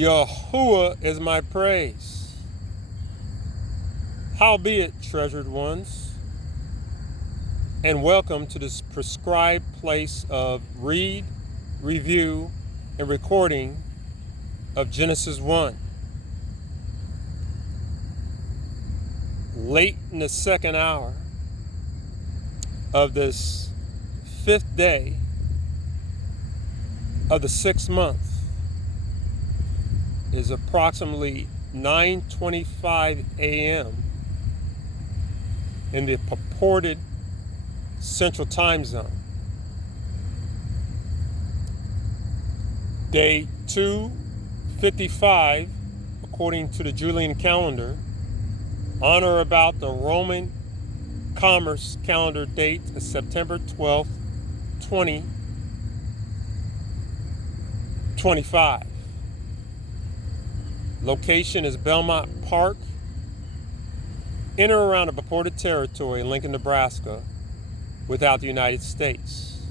YaHUaH is my praise. Howbeit, treasured ones, and welcome to this prescribed place of read, review, and recording of Genesis 1. Late in the second hour of this fifth day of the 6th month is approximately 9:25 a.m. in the purported Central Time Zone. Day 255, according to the Julian calendar, on or about the Roman Commerce calendar date of September 12th, 2025. Location is Belmont Park, in or around the purported territory in Lincoln, Nebraska, without the United States.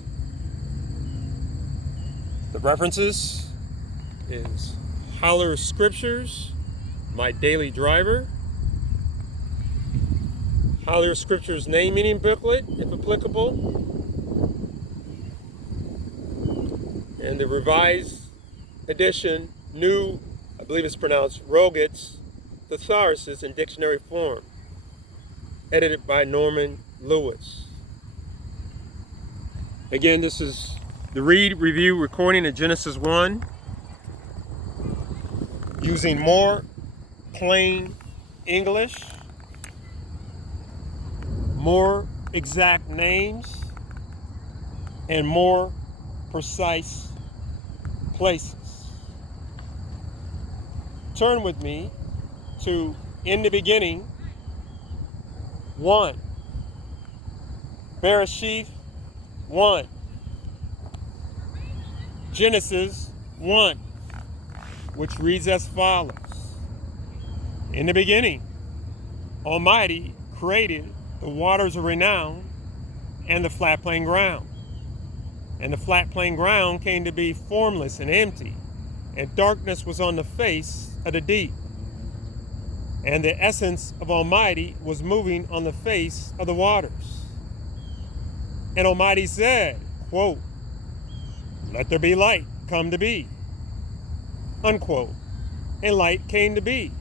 The references is YaHU's Scriptures, My Daily Driver, YaHU's Scriptures Name Meaning Booklet, if applicable, and the revised edition, new, I believe it's pronounced Roget's Thesaurus in dictionary form, edited by Norman Lewis. Again, this is the read, review, recording of Genesis 1, using more plain English, more exact names, and more precise places. Turn with me to In the Beginning 1. Bereshith 1. Genesis 1, which reads as follows. In the beginning, Almighty created the waters of renown and the flat plain ground. And the flat plain ground came to be formless and empty, and darkness was on the face of the deep. And the essence of Almighty was moving on the face of the waters. And Almighty said, quote, "Let there be light come to be," unquote. And light came to be.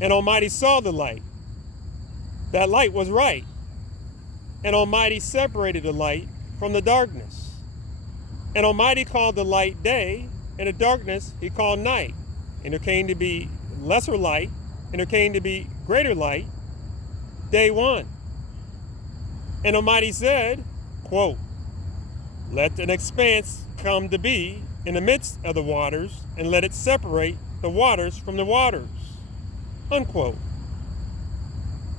And Almighty saw the light. That light was right. And Almighty separated the light from the darkness. And Almighty called the light day, and the darkness he called night. And there came to be lesser light, and there came to be greater light, day 1. And Almighty said, quote, "Let an expanse come to be in the midst of the waters, and let it separate the waters from the waters," unquote.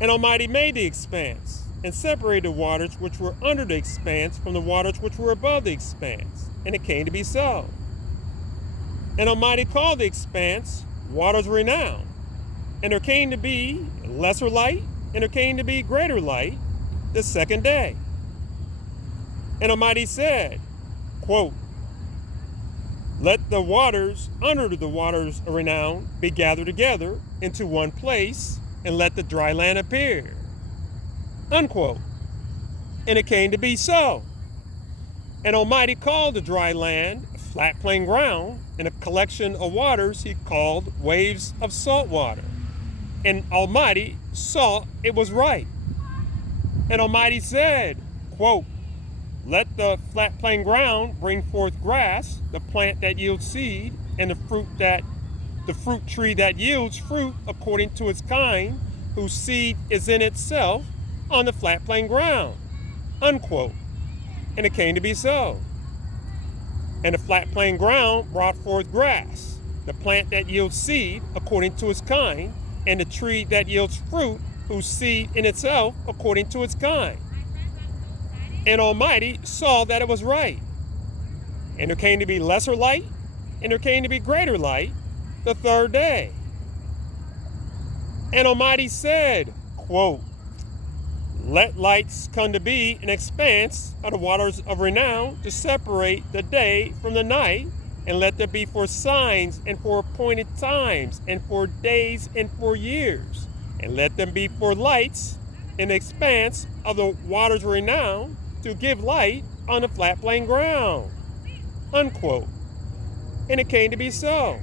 And Almighty made the expanse, and separated the waters which were under the expanse from the waters which were above the expanse. And it came to be so. And Almighty called the expanse waters renown. And there came to be lesser light, and there came to be greater light the second day. And Almighty said, quote, "Let the waters under the waters of renown be gathered together into one place, and let the dry land appear," unquote. And it came to be so. And Almighty called the dry land flat plain ground, and a collection of waters he called waves of salt water. And Almighty saw it was right. And Almighty said, quote, "Let the flat plain ground bring forth grass, the plant that yields seed, and the fruit tree that yields fruit according to its kind, whose seed is in itself on the flat plain ground," unquote. And it came to be so. And the flat plain ground brought forth grass, the plant that yields seed according to its kind, and the tree that yields fruit, whose seed in itself according to its kind. And Almighty saw that it was right. And there came to be lesser light, and there came to be greater light the third day. And Almighty said, quote, "Let lights come to be an expanse of the waters of renown to separate the day from the night, and let them be for signs and for appointed times and for days and for years, and let them be for lights in the expanse of the waters renowned to give light on the flat plain ground. Unquote. And it came to be so.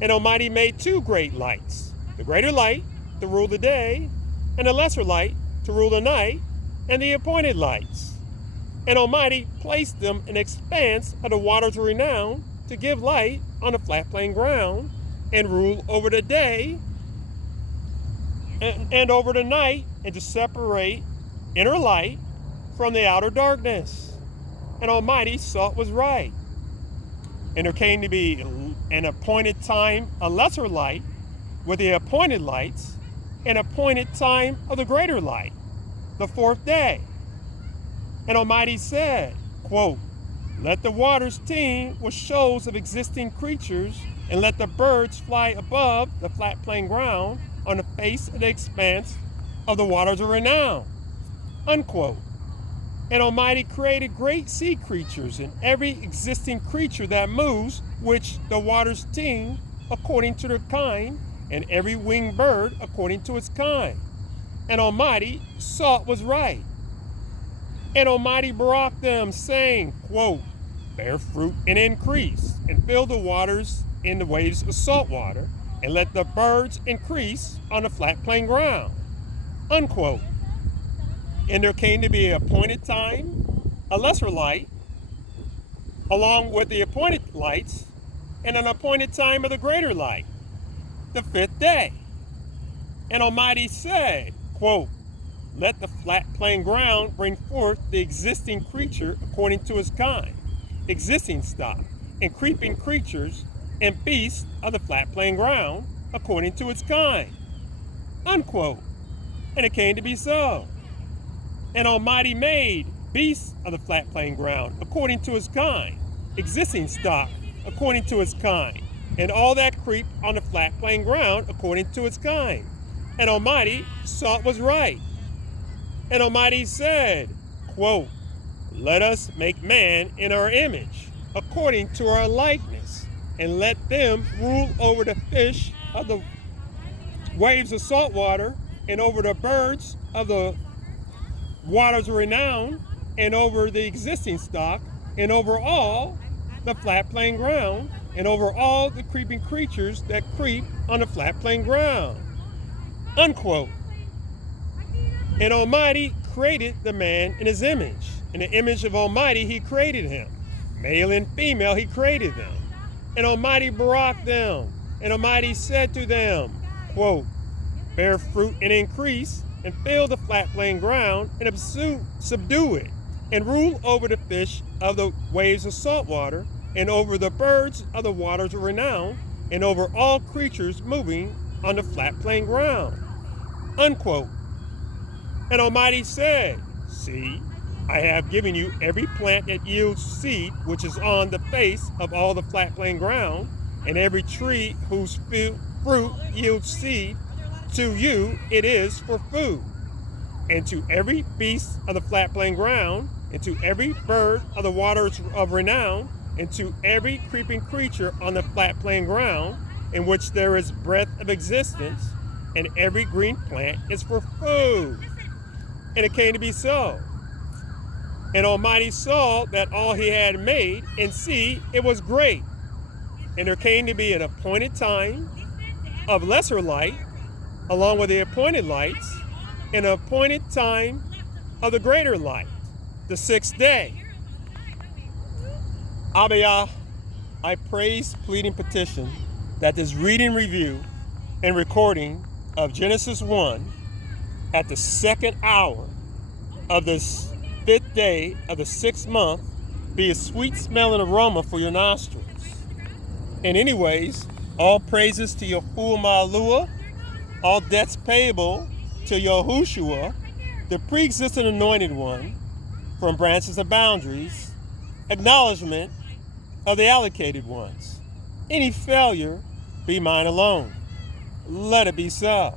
And Almighty made two great lights, the greater light to rule the day, and the lesser light to rule the night, and the appointed lights. And Almighty placed them in the expanse of the waters renowned to give light on the flat plain ground, and rule over the day and over the night, and to separate inner light from the outer darkness. And Almighty saw it was right. And there came to be an appointed time, a lesser light, with the appointed lights, an appointed time of the greater light, the fourth day. And Almighty said, quote, let the waters teem with shows of existing creatures, and let the birds fly above the flat plain ground on the face of the expanse of the waters of renown. Unquote. And Almighty created great sea creatures and every existing creature that moves, which the waters teem according to their kind, and every winged bird according to its kind. And Almighty saw it was right. And Almighty brought them, saying, quote, bear fruit and increase, and fill the waters in the waves of salt water, and let the birds increase on the flat plain ground. Unquote. And there came to be an appointed time, a lesser light, along with the appointed lights, and an appointed time of the greater light, the fifth day. And Almighty said, quote, let the flat plain ground bring forth the existing creature according to its kind, existing stock, and creeping creatures and beasts of the flat plain ground according to its kind. Unquote. And it came to be so. And Almighty made beasts of the flat plain ground according to its kind, existing stock according to its kind, and all that creep on the flat plain ground according to its kind. And Almighty saw it was right. And Almighty said, quote, let us make man in our image, according to our likeness, and let them rule over the fish of the waves of salt water, and over the birds of the waters of renown, and over the existing stock, and over all the flat plain ground, and over all the creeping creatures that creep on the flat plain ground. Unquote. And Almighty created the man in his image. In the image of Almighty he created him. Male and female he created them. And Almighty brought them. And Almighty said to them, quote, bear fruit and increase, and fill the flat plain ground, and subdue it, and rule over the fish of the waves of salt water, and over the birds of the waters of renown, and over all creatures moving on the flat plain ground. Unquote. And Almighty said, see, I have given you every plant that yields seed, which is on the face of all the flat plain ground, and every tree whose fruit yields seed, to you it is for food. And to every beast of the flat plain ground, and to every bird of the waters of renown, and to every creeping creature on the flat plain ground, in which there is breath of existence, and every green plant is for food. And it came to be so. And Almighty saw that all he had made, and see, it was great. And there came to be an appointed time of lesser light, along with the appointed lights, and an appointed time of the greater light, the sixth day. YaHUaH, I praise, plead, and petition that this reading, review, and recording of Genesis 1 at the second hour of this fifth day of the sixth month be a sweet smelling aroma for your nostrils. And anyways, all praises to YaHUaH, all debts payable to YaHUsHua, the pre-existent anointed one, from branches of boundaries, acknowledgement of the allocated ones. Any failure be mine alone. Let it be so.